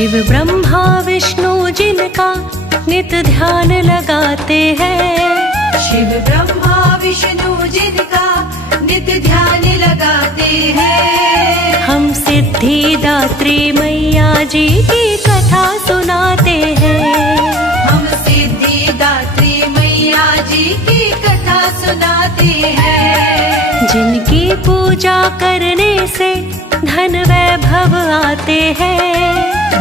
शिव ब्रह्मा विष्णु जिनका नित ध्यान लगाते हैं। शिव ब्रह्मा विष्णु जिनका नित्य ध्यान लगाते हैं। हम सिद्धिदात्री मैया जी की कथा सुनाते हैं। हम सिद्धिदात्री मैया जी की कथा सुनाते हैं। जिनकी पूजा करने से धन वैभव आते हैं।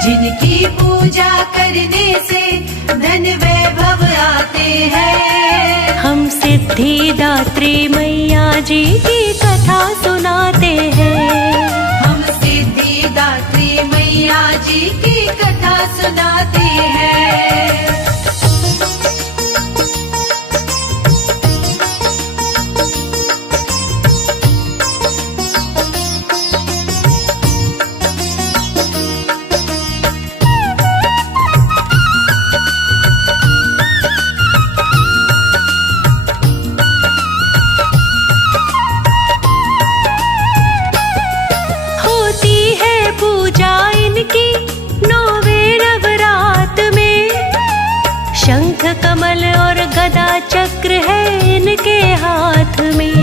जिनकी पूजा करने से धन वैभव आते हैं। हम सिद्धिदात्री मैया जी की कथा सुनाते हैं। हम सिद्धिदात्री मैया जी की कथा सुनाते हैं। शंख कमल और गदा चक्र है इनके हाथ में।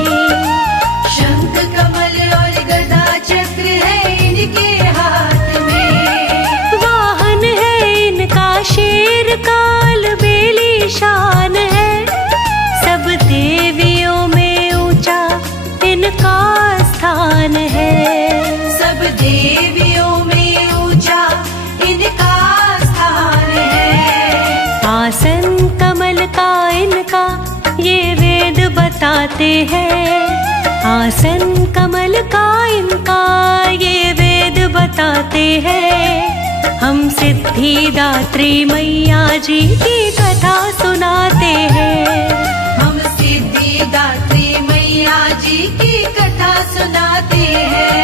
शंख कमल और गदा चक्र है इनके हाथ में। वाहन है इनका शेर काल बेली शान है। सब देवियों में ऊंचा इनका स्थान है। सब देवियों में ऊंचा इनका स्थान है। आसन कमल का इनका ये वेद बताते हैं। आसन कमल का इनका ये वेद बताते हैं। हम सिद्धिदात्री मैया जी की कथा सुनाते हैं। हम सिद्धिदात्री मैया जी की कथा सुनाते हैं।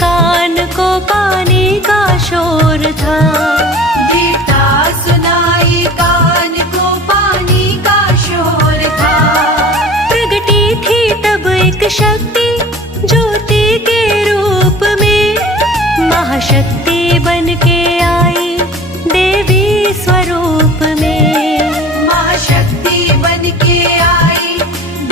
कान को पानी का शोर था। देता सुनाई कान को पानी का शोर था। प्रगटी थी तब एक शक्ति ज्योति के रूप में। महाशक्ति बन के आई देवी स्वरूप में। महाशक्ति बन के आई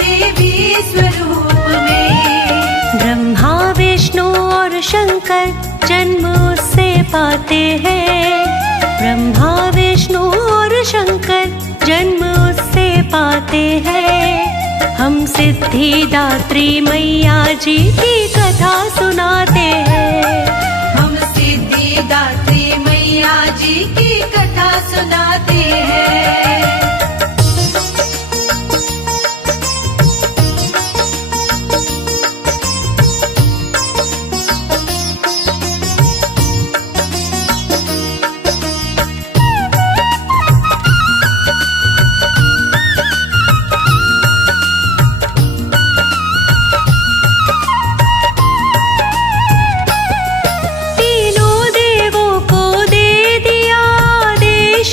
देवी स्वरूप में। ब्रह्मा विष्णु और शंकर जन्म उससे पाते हैं। ब्रह्मा विष्णु और शंकर जन्म उससे पाते हैं। हम सिद्धिदात्री मैया जी की कथा सुनाते हैं। हम सिद्धिदात्री मैया जी की कथा सुनाते हैं।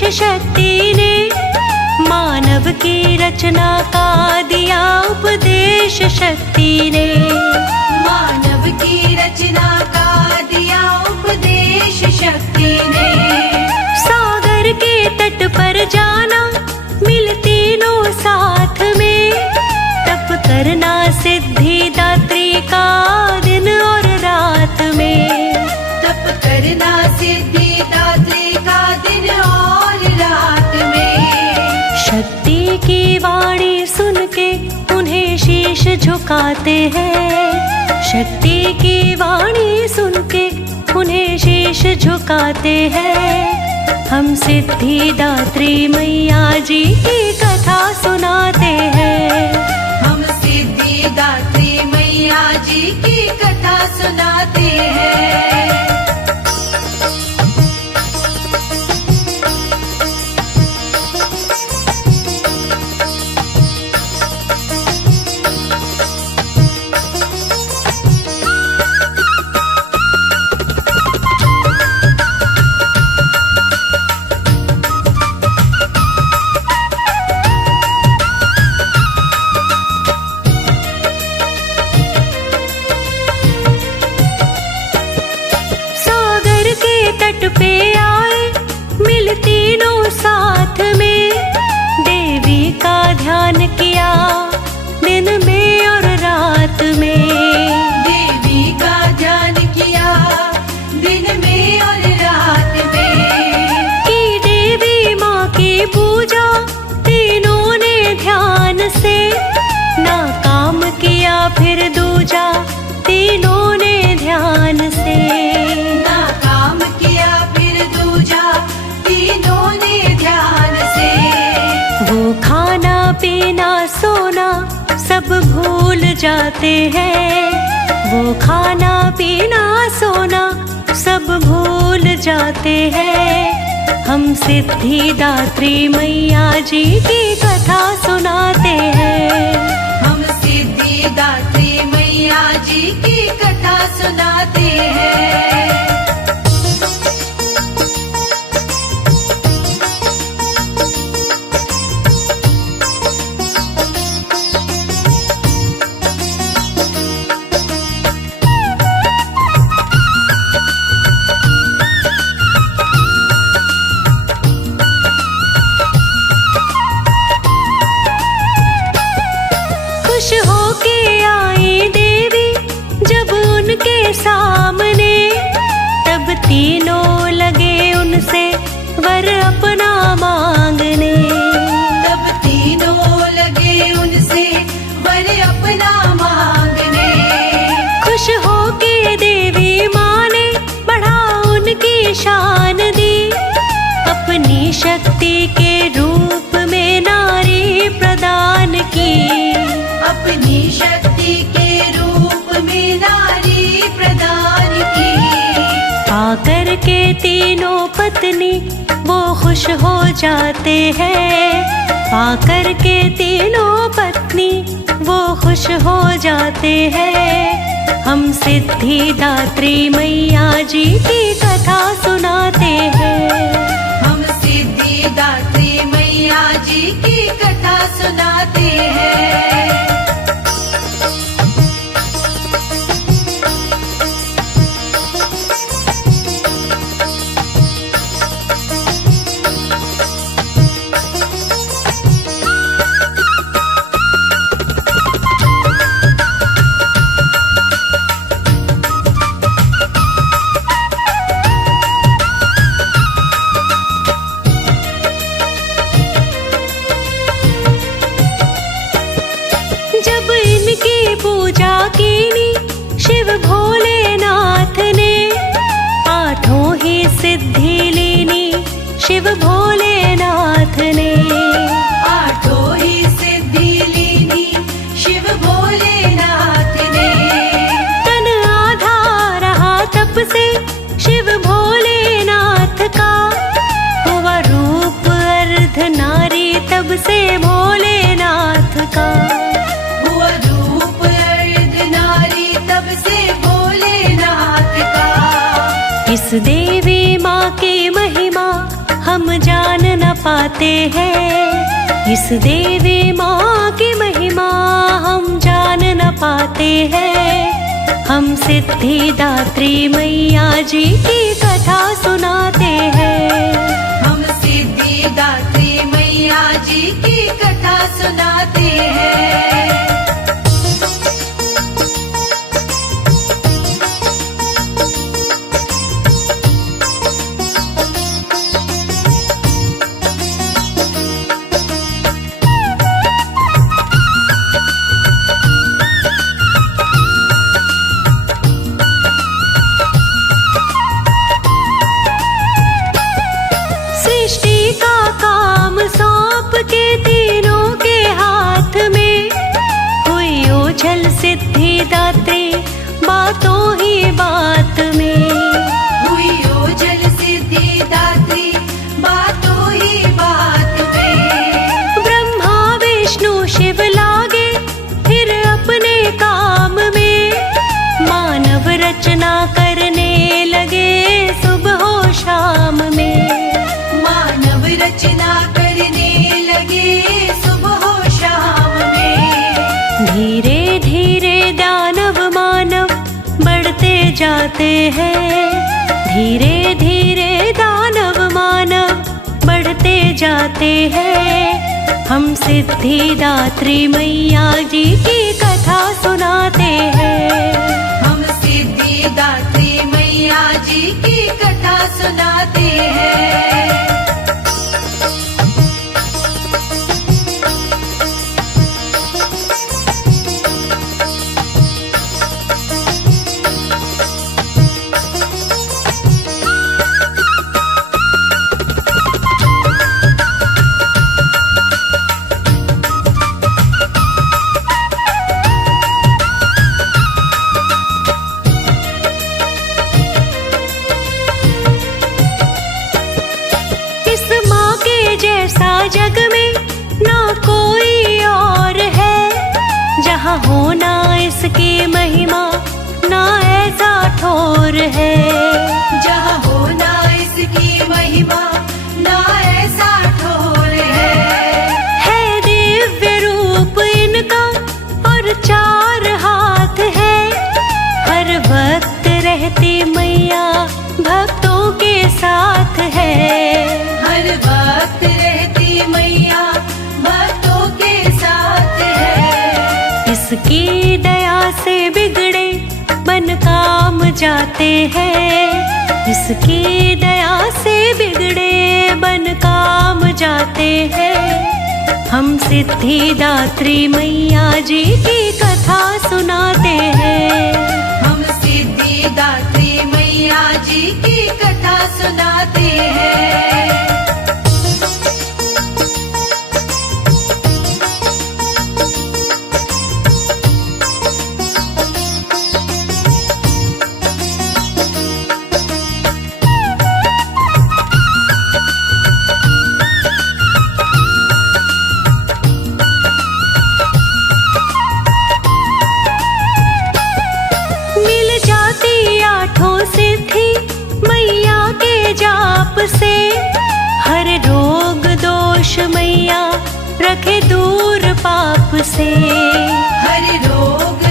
शक्ति ने मानव की रचना का दिया उपदेश। शक्ति ने मानव की रचना का दिया उपदेश। शक्ति ने सागर के तट पर जाना मिल तीनों साथ में। तप करना सिद्धिदात्री का दिन और रात में। तप करना सिद्धिदात्री का दिन और रात में। शक्ति की वाणी सुन के उन्हें शीश झुकाते हैं। शक्ति की वाणी सुन के उन्हें शीश झुकाते हैं। हम सिद्धिदात्री मैया जी की कथा सुनाते हैं। हम ध्यान किया दिन में और रात में। देवी का ध्यान किया दिन में और रात में। की देवी माँ की पूजा तीनों ने ध्यान से, ना काम किया फिर दूजा तीनों ने ध्यान से। ना काम किया फिर दूजा तीनों ने ध्यान से। वो खाना पीना सोना सब भूल जाते हैं। वो खाना पीना सोना सब भूल जाते हैं। हम सिद्धिदात्री मैया जी की कथा सुनाते हैं। हम सिद्धिदात्री मैया जी की कथा सुनाते हैं। खुश होके आई देवी जब उनके सामने, तब तीनों लगे उनसे वर अपना मांगने। तब तीनों लगे उनसे वर अपना मांगने। खुश होके देवी माँ ने बढ़ा उनकी शान दी। अपनी शक्ति के रूप में नारी प्रदान की। अपनी शक्ति के रूप में नारी प्रदान की। आकर के तीनों पत्नी वो खुश हो जाते हैं। आकर के तीनों पत्नी वो खुश हो जाते हैं। हम सिद्धिदात्री मैया जी की कथा सुनाते हैं। हम सिद्धिदात्री मैया जी की कथा सुनाते हैं। जब इनकी पूजा कीनी शिव भोलेनाथ ने, आठों ही सिद्धि लीनी शिव भोलेनाथ ने। आठों ही सिद्धि लीनी शिव भोलेनाथ ने। तन आधा रहा तप से शिव भोलेनाथ का, हुआ रूप अर्ध नारी तब से भोलेनाथ का। हुआ रूप अर्ध नारी तब से भोलेनाथ का। इस देवी माँ की महिमा हम जान न पाते हैं। इस देवी माँ की महिमा हम जान न पाते हैं। हम सिद्धिदात्री मैया जी की कथा सुनाते हैं। हम सिद्धिदात्री मैया जी की कथा सुनाते हैं। सृष्टि का काम सौंप के तीनों के हाथ में, हुई ओझल सिद्धिदात्री बातों ही बात में। हुई ओझल सिद्धिदात्री बातों ही बात में। ब्रह्मा विष्णु शिव लागे फिर अपने काम में, मानव रचना करने लगे सुबह हो शाम में। मानव रचना करने लगे सुबह हो शाम में। धीरे धीरे दानव मानव बढ़ते जाते हैं। धीरे धीरे दानव मानव बढ़ते जाते हैं। हम सिद्धिदात्री मैया जी की कथा सुनाते हैं। हम सिद्धिदात्री मैया जी की कथा सुनाते हैं। जग में ना कोई और है, जहाँ होना इसकी महिमा ना ऐसा ठोर है। जहाँ होना इसकी महिमा ना ऐसा ठोर है दिव्य रूप इनका और 4 हाथ है। हर वक्त रहती मैया भक्तों के साथ है। हर वक्त रहती मैया भक्तों के साथ है। इसकी दया से बिगड़े बन काम जाते हैं। इसकी दया से बिगड़े बन काम जाते हैं। हम सिद्धिदात्री मैया जी की कथा सुनाते हैं। हम सिद्धिदात्री मैया जी की कथा सुनाते हैं। से हर रोग दोष मैया रखे दूर पाप से। हर रोग